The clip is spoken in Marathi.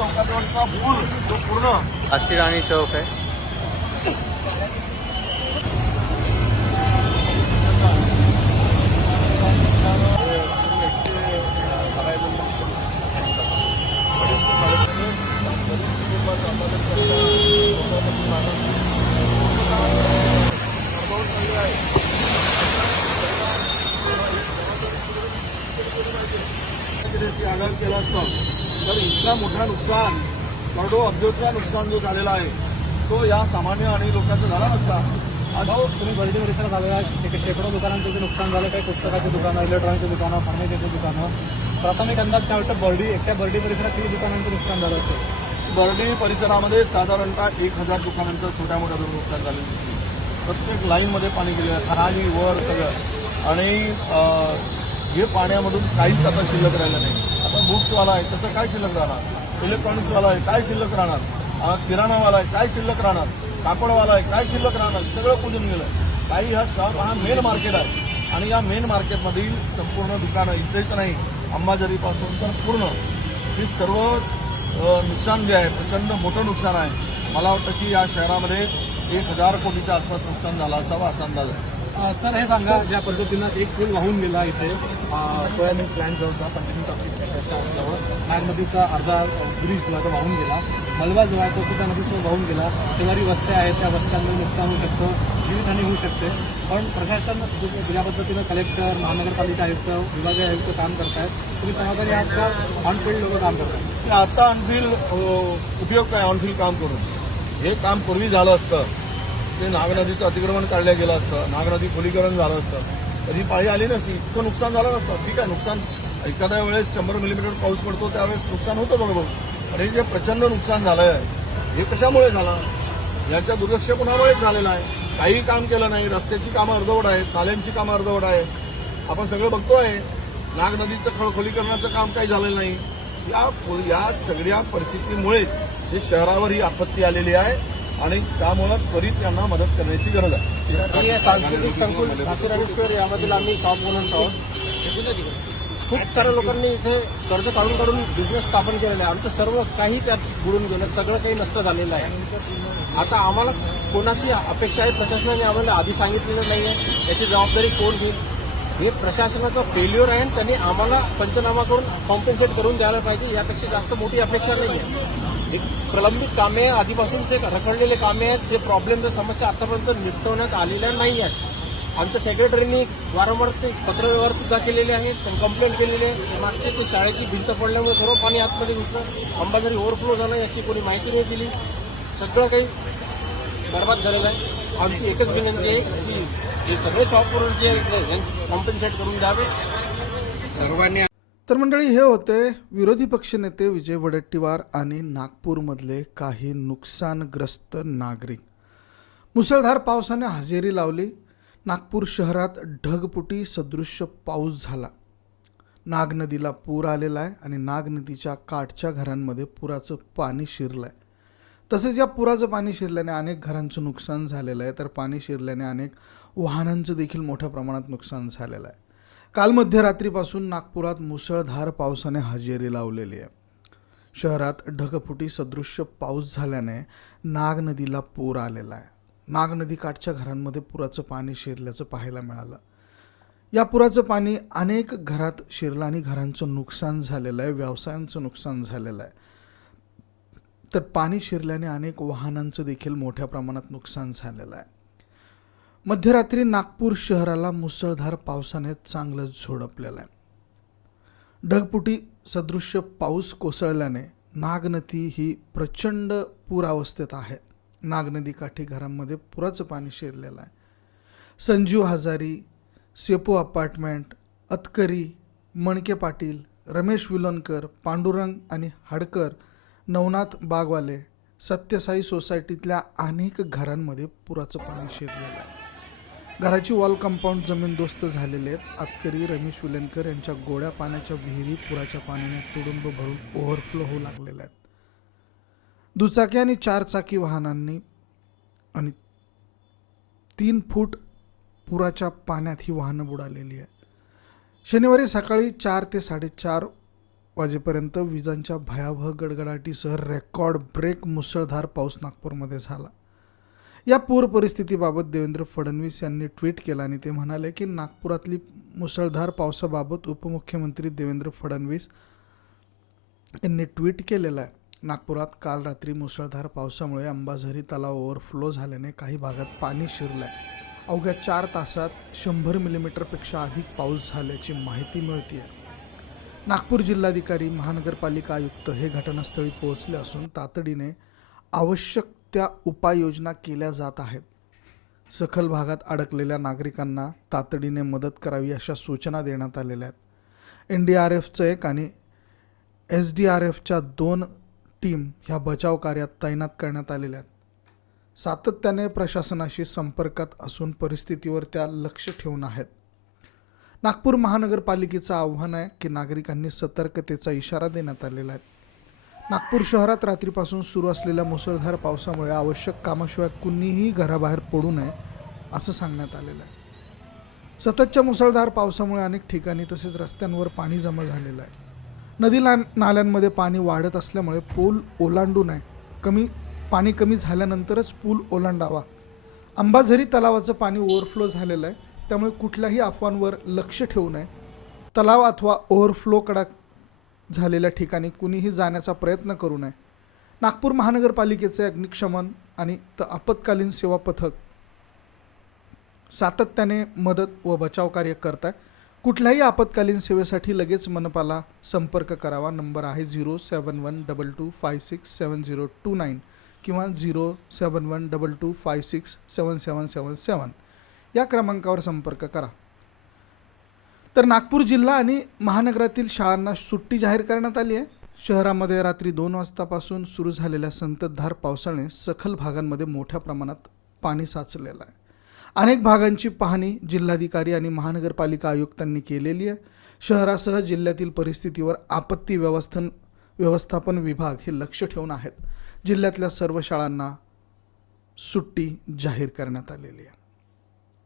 चौकाजवळचा पूल तो पूर्ण आशी राणी चौक आहे. काँग्रेसने आघात केला असतो. तर इतका मोठा नुकसान करोडो अब्जोचा नुकसान जो झालेला आहे तो या सामान्य आणि लोकांचा झाला नसता. भाऊ तुम्ही बर्डी परिसरात आहे. तिथे शेकडो दुकानांचं जे नुकसान झालं काही पुस्तकाची दुकानं इलेक्ट्रॉनिकची दुकानं फर्निचरची दुकानं प्राथमिक अंदाज काय वाटतं? बर्डी एकट्या बर्डी परिसरात किती दुकानांचं नुकसान झालं असेल? बर्डी परिसरामध्ये साधारणतः एक हजार दुकानांचं छोट्या मोठ्या नुकसान झालेलं दिसते प्रत्येक लाईनमध्ये पाणी गेलेलं आहे खाली वर सगळं. आणि हे पाण्यामधून काहीच आता शिल्लक राहिलं नाही. आता बुक्सवाला आहे त्याचं काय शिल्लक राहणार? इलेक्ट्रॉनिक्सवाला आहे काय शिल्लक राहणार? किराणावाला आहे काय शिल्लक राहणार? कापडवाला आहे काय शिल्लक राहणार? सगळं कुजून गेलं काही हा शॉप हा मेन मार्केट आहे. आणि या मेन मार्केटमधील संपूर्ण दुकानं इथेच नाही अंबाझरीपासून तर पूर्ण. ही सर्व नुकसान जे आहे प्रचंड मोठं नुकसान आहे. मला वाटतं की या शहरामध्ये एक हजार कोटीच्या आसपास नुकसान झालं असावा असा अंदाज आहे. सर हे सांगा ज्या पद्धतीनं एक पूल वाहून गेला इथे अं, सोयाबीन प्लॅन जवळचा पंचवीस जवळ नाग नदीचा अर्धा ब्रिज जो आहे तो वाहून गेला. मलबा जो आहे तो सुद्धा नदीसोबत वाहून गेला. शेवारी वस्त्या आहेत त्या वस्त्यांमध्ये नुकसान होऊ शकतं जीवितहानी होऊ शकते. पण प्रशासन ज्या पद्धतीनं कलेक्टर महानगरपालिका आयुक्त विभागीय आयुक्त काम करतायत तुम्ही समाजाने आहात का ऑनफिल्ड लोक काम करतात की आता ऑनफिल उपयोग काय ऑनफिल काम करून? हे काम पूर्वी झालं असतं. ते नागनदीचं अतिक्रमण काढलं गेलं असतं. नागनदी खोलीकरण झालं असतं. तर ही पाळी आली नसती. इतकं नुकसान झालं नसतं. ठीक आहे नुकसान एखाद्या वेळेस शंभर मिलीमीटर पाऊस पडतो त्यावेळेस नुकसान होतं बरोबर. पण हे जे प्रचंड नुकसान झालं आहे हे कशामुळे झालं? याच्या दुर्लक्ष कुणामुळेच झालेलं आहे? काही काम केलं नाही. रस्त्याची कामं अर्धवट आहेत. नाल्यांची कामं अर्धवट आहेत. आपण सगळं बघतो नाग नदीचं खळ खोलीकरणाचं काम काही झालेलं नाही. या या सगळ्या परिस्थितीमुळेच हे शहरावर ही आपत्ती आलेली आहे. आणि त्यामुळं त्वरित त्यांना मदत करण्याची गरज आहे. सांस्कृतिक संकुल स्क्वेअर यामधील आम्ही शॉप ओनर्स आहोत. खूप साऱ्या लोकांनी इथे कर्ज काढून काढून बिझनेस स्थापन केलेला आहे. आमचं सर्व काही त्यात बुडून गेलं. सगळं काही नष्ट झालेलं आहे. आता आम्हाला कोणाची अपेक्षा आहे? प्रशासनाने आम्हाला आधी सांगितलेलं नाही आहे. याची जबाबदारी कोण घेईल? हे प्रशासनाचं फेल्युअर आहे आणि त्यांनी आम्हाला पंचनामा करून कॉम्पेन्सेट करून द्यायला पाहिजे. यापेक्षा जास्त मोठी अपेक्षा नाही आहे. प्रलंबित कामे आधीपासून जे रखडलेले कामे आहेत. जे प्रॉब्लेमच्या समस्या आतापर्यंत निपटवण्यात आलेल्या नाही आहेत. आमच्या सेक्रेटरींनी वारंवार ते पत्रव्यवहार सुद्धा केलेले आहेत. कंप्लेंट केलेली आहे. मागचे ते शाळेची भिंत पडल्यामुळे सर्व पाणी आतमध्ये घुसलं. अंबाझरी ओव्हरफ्लो झालं याची कोणी माहिती नाही दिली. सगळं काही बर्बाद झालेलं आहे. आमची एकच विनंती आहे की हे सगळे शॉपवर जे आहेत करून द्यावे. सर्वांनी तर मंडळी हे होते विरोधी पक्षनेते विजय वडेट्टीवार आणि नागपूरमधले काही नुकसानग्रस्त नागरिक. मुसळधार पावसाने हजेरी लावली. नागपूर शहरात ढगपुटी सदृश्य पाऊस झाला. नाग नदीला पूर आलेला आहे आणि नाग नदीच्या काठच्या घरांमध्ये पुराचं पाणी शिरलं आहे तसेच या पुराचं पाणी शिरल्याने अनेक घरांचं नुकसान झालेलं आहे. तर पाणी शिरल्याने अनेक वाहनांचं देखील मोठ्या प्रमाणात नुकसान झालेलं आहे. काल मध्यरात्रीपासून नागपुरात मुसळधार पावसाने हजेरी लावलेली आहे. शहरात ढगफुटी सदृश्य पाऊस झाल्याने नाग नदीला पूर आलेला आहे. नाग नदी काठच्या घरांमध्ये पुराचं पाणी शिरल्याचं पाहायला मिळालं. या पुराचं पाणी अनेक घरात शिरलं आणि घरांचं नुकसान झालेलं आहे व्यवसायांचं नुकसान झालेलं आहे. तर पाणी शिरल्याने अनेक वाहनांचं देखील मोठ्या प्रमाणात नुकसान झालेलं आहे. मध्यरात्री नागपूर शहराला मुसळधार पावसाने चांगलंच झोडपलेलं आहे. ढगपुटी सदृश्य पाऊस कोसळल्याने नागनदी ही प्रचंड पुरावस्थेत आहे. नागनदी काठी घरांमध्ये पुराचं पाणी शिरलेलं आहे. संजीव हजारी सेपो अपार्टमेंट अतकरी मणके पाटील रमेश विलोणकर पांडुरंग आणि हडकर नवनाथ बागवाले सत्यसाई सोसायटीतल्या अनेक घरांमध्ये पुराचं पाणी शिरलेलं आहे. घराची वॉल कंपाऊंड जमीनदोस्त झालेले आहेत. अखेरी रमेश विलेनकर यांच्या गोड्या पाण्याच्या विहिरी पुराच्या पाण्याने तुडुंब भरून ओव्हरफ्लो होऊ लागलेल्या आहेत. दुचाकी आणि चारचाकी वाहनांनी आणि तीन फूट पुराच्या पाण्यात ही वाहनं बुडालेली आहे शनिवारी सकाळी चार ते साडेचार वाजेपर्यंत विजांच्या भयावह गडगडाटीसह रेकॉर्ड ब्रेक मुसळधार पाऊस नागपूरमध्ये झाला. या पूर परिस्थितीबाबत देवेंद्र फडणवीस यांनी ट्विट केलं आणि ते म्हणाले की नागपुरातली मुसळधार पावसाबाबत उपमुख्यमंत्री देवेंद्र फडणवीस यांनी ट्विट केलेलं आहे. नागपुरात काल रात्री मुसळधार पावसामुळे अंबाझरी तलाव ओव्हरफ्लो झाल्याने काही भागात पाणी शिरलं आहे अवघ्या चार तासात शंभर मिलीमीटरपेक्षा अधिक पाऊस झाल्याची माहिती मिळते नागपूर जिल्हाधिकारी महानगरपालिका आयुक्त हे घटनास्थळी पोहोचले असून तातडीने आवश्यक त्या उपाययोजना केल्या जात आहेत? सखल भागात अडकलेल्या नागरिकांना तातडीने मदत करावी अशा सूचना देण्यात आलेल्या आहेत. एन डी आर एफचं एक आणि एस डी आर एफच्या दोन टीम ह्या बचाव कार्यात तैनात करण्यात आलेल्या आहेत. सातत्याने प्रशासनाशी संपर्कात असून परिस्थितीवर त्या लक्ष ठेवून आहेत. नागपूर महानगरपालिकेचं आव्हान आहे की नागरिकांनी सतर्कतेचा इशारा देण्यात आलेला आहे. नागपूर शहरात रात्रीपासून सुरू असलेल्या मुसळधार पावसामुळे आवश्यक कामाशिवाय कुणीही घराबाहेर पडू नये असं सांगण्यात आलेलं आहे. सततच्या मुसळधार पावसामुळे अनेक ठिकाणी तसेच रस्त्यांवर पाणी जमा झालेलं आहे. नदीला नाल्यांमध्ये पाणी वाढत असल्यामुळे पूल ओलांडू नये. कमी पाणी कमी झाल्यानंतरच पूल ओलांडावा. अंबाझरी तलावाचं पाणी ओव्हरफ्लो झालेलं आहे. त्यामुळे कुठल्याही अफवांवर लक्ष ठेवू नये. तलाव अथवा ओव्हरफ्लोकडा झालेल्या ठिकाणी कुणीही जाण्याचा प्रयत्न करू नये. नागपूर महानगरपालिकेचे अग्निशमन आणि त आपत्कालीन सेवा पथक सातत्याने मदत व बचाव कार्य करत आहे कुठल्याही आपत्कालीन सेवेसाठी लगेच मनपाला संपर्क करावा. नंबर आहे zero seven one double two five six seven zero two nine किंवा zero seven one double two five six seven seven seven seven. या क्रमांकावर संपर्क करा. तर नागपूर जिल्हा आणि महानगरातील शाळांना सुट्टी जाहीर करण्यात आली आहे. शहरामध्ये रात्री दोन वाजतापासून सुरू झालेल्या संततधार पावसाने सखल भागांमध्ये मोठ्या प्रमाणात पाणी साचलेलं आहे. अनेक भागांची पाहणी जिल्हाधिकारी आणि महानगरपालिका आयुक्तांनी केलेली आहे. शहरासह जिल्ह्यातील परिस्थितीवर आपत्ती व्यवस्थान व्यवस्थापन विभाग हे लक्ष ठेवून आहेत. जिल्ह्यातल्या सर्व शाळांना सुट्टी जाहीर करण्यात आलेली आहे.